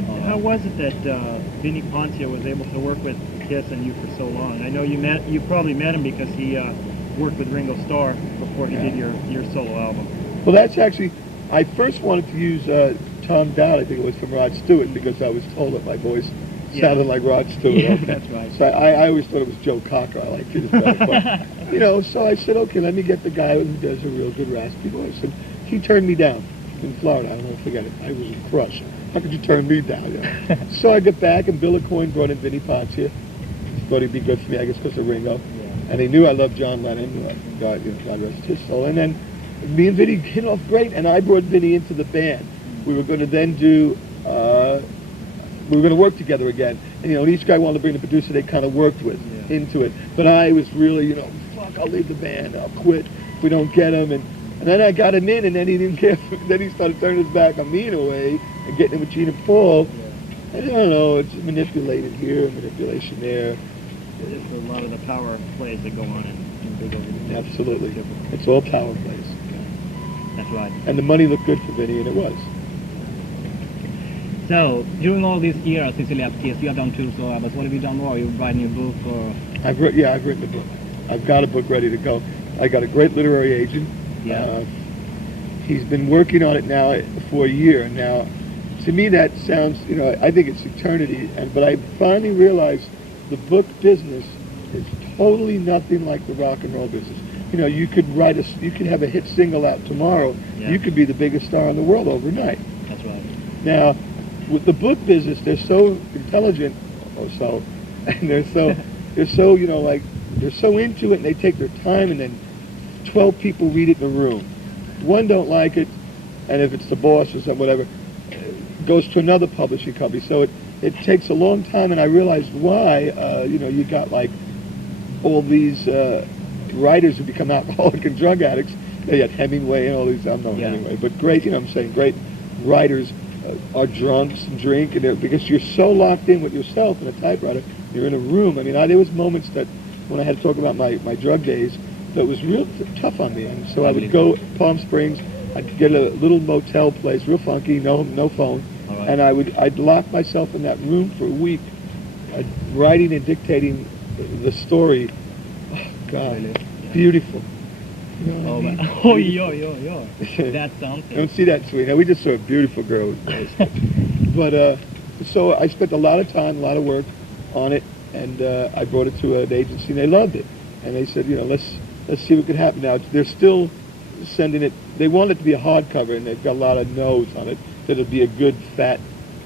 how was it that Vinny Poncia was able to work with Kiss and you for so long? I know you probably met him because he worked with Ringo Starr before he did your solo album. Well, that's actually, I first wanted to use Tom Dowd, I think it was from Rod Stewart, because I was told that my voice sounded like Rod Stewart. Yeah, that's right. So I always thought it was Joe Cocker. I liked his better. But, you know, so I said, okay, let me get the guy who does a real good raspy voice. And he turned me down in Florida. I don't know, forget it. I was crushed. How could you turn me down? You know? So I got back, and Bill Aucoin brought in Vinny Poncia. Thought he'd be good for me, I guess, because of Ringo. Yeah. And he knew I loved John Lennon. God rest his soul. And then me and Vinny hit off great, and I brought Vinny into the band. We were going to then do, we were going to work together again. And, you know, each guy wanted to bring the producer they kind of worked with into it. But I was really, you know, fuck, I'll leave the band, I'll quit if we don't get him. And then I got him in, and then he didn't care. Then he started turning his back on me in a way and getting in with Gene and Paul. I don't know, it's manipulated here, manipulation there. It's a lot of the power plays that go on in big organizations. Absolutely. It's all power plays. That's right. And the money looked good for Vinny, and it was. So, during all these years since you left Kiss, you have done two solo albums. What have you done more? You writing a book or? I've written a book. I've got a book ready to go. I got a great literary agent. Yeah. He's been working on it now for a year. Now, to me that sounds, you know, I think it's eternity. But I finally realized the book business is totally nothing like the rock and roll business. You know, you could you could have a hit single out tomorrow. Yeah. You could be the biggest star in the world overnight. That's right. Now, with the book business, they're so intelligent, or so, and they're so, you know, like, they're so into it, and they take their time, and then 12 people read it in a room. One don't like it, and if it's the boss or something, whatever, it goes to another publishing company. So it takes a long time, and I realized why, you know, you got, like, all these writers who become alcoholic and drug addicts. They had Hemingway and all these, I'm not Hemingway, but great, you know what I'm saying, great writers are drunks and drink, and because you're so locked in with yourself in a typewriter, you're in a room. I mean, there was moments that when I had to talk about my drug days that was real tough on me. And so I would go Palm Springs, I'd get a little motel place, real funky, no phone, and I'd lock myself in that room for a week, writing and dictating the story. Oh, God, beautiful. You know Oh, what I mean? yo. That's I something. don't see that, sweet. Now, we just saw a beautiful girl. But, so I spent a lot of time, a lot of work on it, and I brought it to an agency, and they loved it. And they said, you know, let's see what could happen. Now, they're still sending it. They want it to be a hardcover, and they've got a lot of no's on it, that it'll be a good, fat,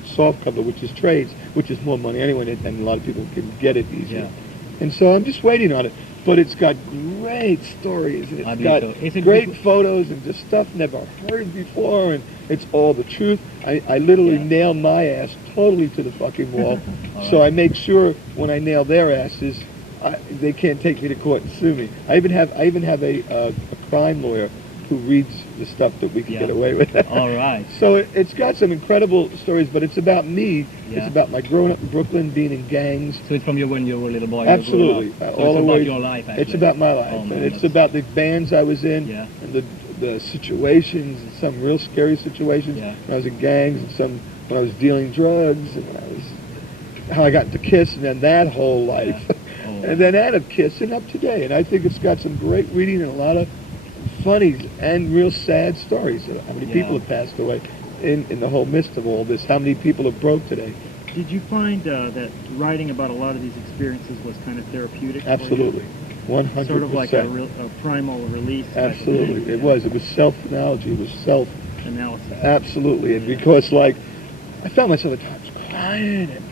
soft cover, which is trades, which is more money anyway, and a lot of people can get it easier. Yeah. And so I'm just waiting on it. But it's got great stories, and it's got great photos and just stuff never heard before, and it's all the truth. I literally nail my ass totally to the fucking wall. So I make sure when I nail their asses, they can't take me to court and sue me. I even have a crime lawyer who reads the stuff that we can get away with. All right. So it's got some incredible stories, but it's about me. Yeah. It's about my growing up in Brooklyn, being in gangs. So it's from when you were a little boy. Absolutely. So All it's the about way, your life, actually. It's about my life. Oh, man, and it's about the bands I was in, and the situations, and some real scary situations when I was in gangs, and when I was dealing drugs, and how I got into Kiss, and then that whole life. And then out of Kiss and up today. And I think it's got some great reading and a lot of funny and real sad stories. How many people have passed away in the whole midst of all this? How many people are broke today? Did you find that writing about a lot of these experiences was kind of therapeutic? Absolutely. 100%. Sort of like a primal release. Absolutely. It was self-analogy. It was self-analysis. Absolutely. And because, like, I found myself at times crying and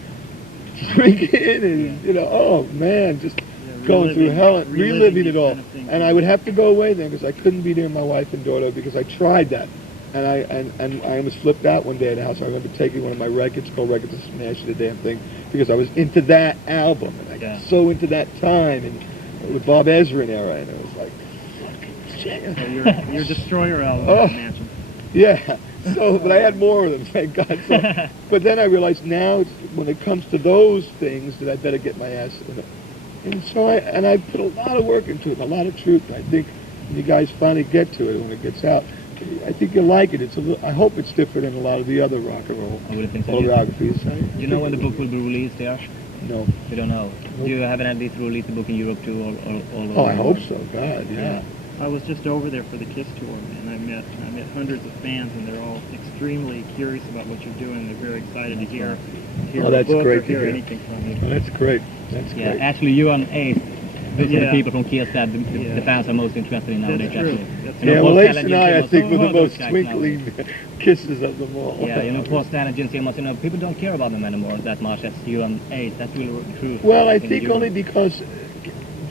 drinking and, you know, oh, man, just going through hell and reliving it all. And I would have to go away then because I couldn't be near my wife and daughter because I tried that. And I almost flipped out one day in the house. I remember taking one of my records, co-records, and smashing the damn thing because I was into that album. And I got so into that time and with Bob Ezrin era. And it was like, fucking shit. So your Destroyer album, Mansion. Yeah. So, but I had more of them, thank God. So, but then I realized now, when it comes to those things, that I better get my ass in it. And so I put a lot of work into it, and a lot of truth. And I think when you guys finally get to it, when it gets out, I think you'll like it. It's a little, I hope it's different than a lot of the other rock and roll I would think so. autobiographies. Do you know when the book will be released there? No. You don't know. Nope. Do you have an idea to release the book in Europe too, or all Oh, over? I hope so. God, yeah. I was just over there for the Kiss tour, and I met hundreds of fans, and they're all extremely curious about what you're doing. They're very excited to hear Oh, a that's book great or to hear hear. anything from you. Oh, that's great. That's Yeah, great. actually, you and Ace, those are the Yeah. people from Kiss that the Yeah. fans are most interested in nowadays. That's true. Actually. That's You know, Yeah, Paul well, Ace Stanley and I Jim think, were the Simmons, all most those guys twinkling kisses of them all. Yeah, you know, Paul Stanley, Gene Simmons, you know, people don't care about them anymore that much as you and Ace. That's really true. Well, I in think Europe. only because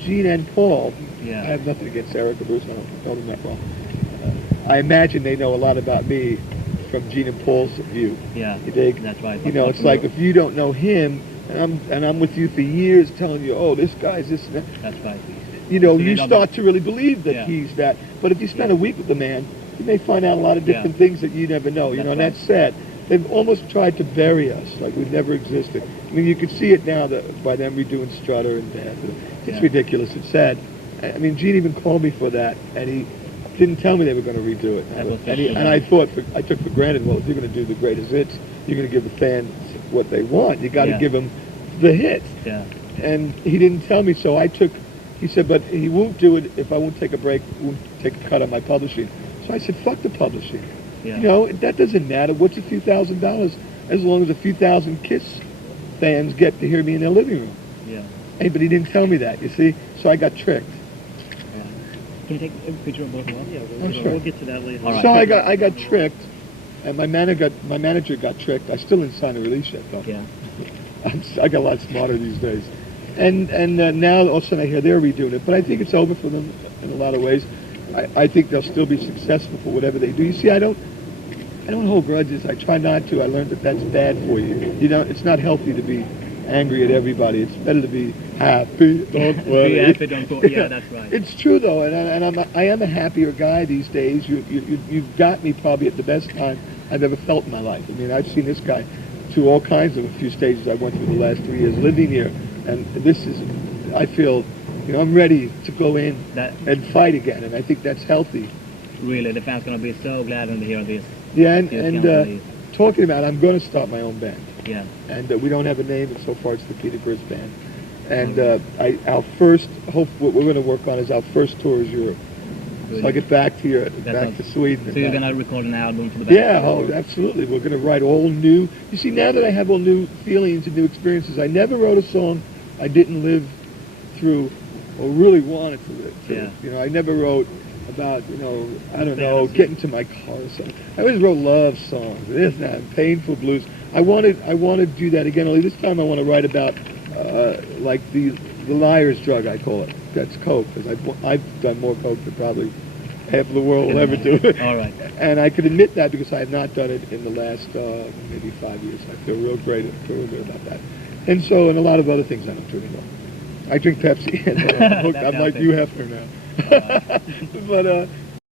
Gene and Paul, Yeah. I have nothing against Eric or Bruce, I don't know them that well. I imagine they know a lot about me from Gene and Paul's view. Yeah, You dig? that's right. You know, it's like if you don't know him, and I'm with you for years telling you, oh, this guy's this and that, That's right. you know, So they you don't- start to really believe that Yeah. he's that. But if you spend a week with the man, you may find out a lot of Yeah. different things that you never know. You That's know, and right. that's sad. They've almost tried to bury us, like we've never existed. I mean, you can see it now that by them redoing Strutter and Death. It's Yeah. ridiculous. It's sad. I mean, Gene even called me for that, and he didn't tell me they were going to redo it. That was And I thought, I took for granted, well, if you're going to do the greatest hits, you're going to give the fans what they want. You got to Yeah. give them the hits. Yeah. And he didn't tell me, so I took. He said, but he won't do it if I won't take a break, won't take a cut on my publishing. So I said, fuck the publishing. Yeah. You know, that doesn't matter. What's a few $1,000s as long as a few thousand Kiss fans get to hear me in their living room? Yeah. Hey, but he didn't tell me that, you see? So I got tricked. Can you take a picture of both of us? Yeah, Oh, sure. we'll get to that later. All right. So I got tricked, and my manager got tricked. I still didn't sign a release yet, though. Yeah. I got a lot smarter these days. And now all of a sudden I hear they're redoing it. But I think it's over for them in a lot of ways. I think they'll still be successful for whatever they do. You see, I don't hold grudges. I try not to. I learned that that's bad for you. You know, it's not healthy to be angry at everybody. It's better to be happy. Don't worry. Be happy, don't go. Yeah, that's right. It's true though, and I am a happier guy these days. You've got me probably at the best time I've ever felt in my life. I mean, I've seen this guy through all kinds of a few stages I went through the last 3 years living here, and this is, I feel, you know, I'm ready to go in and fight again, and I think that's healthy. Really, the fans gonna be so glad when they hear this. Yeah, Yes, and can't talking about, I'm going to start my own band, Yeah. and we don't have a name, and so far it's the Peter Criss Band. And our first, what we're going to work on is our first tour is Europe. Good. So I get back to That back to sounds- Sweden. So and you're back. gonna record an album for the band? Yeah, oh, absolutely. We're going to write all new. You see, now that I have all new feelings and new experiences, I never wrote a song I didn't live through or really wanted to live through. Yeah. You know, I never wrote about, you know, I don't know, Fantasy. getting to my car or something. I always wrote love songs, this and that, painful blues. I want to do that again, only this time I want to write about, like the liar's drug, I call it. That's coke, because I've done more coke than probably half of the world will ever do. All right. And I can admit that because I have not done it in the last maybe 5 years. I feel real great, feel real good about that. And so, and a lot of other things I don't drink anymore. I drink Pepsi, and I'm That like sounds you Hefner now. All right. But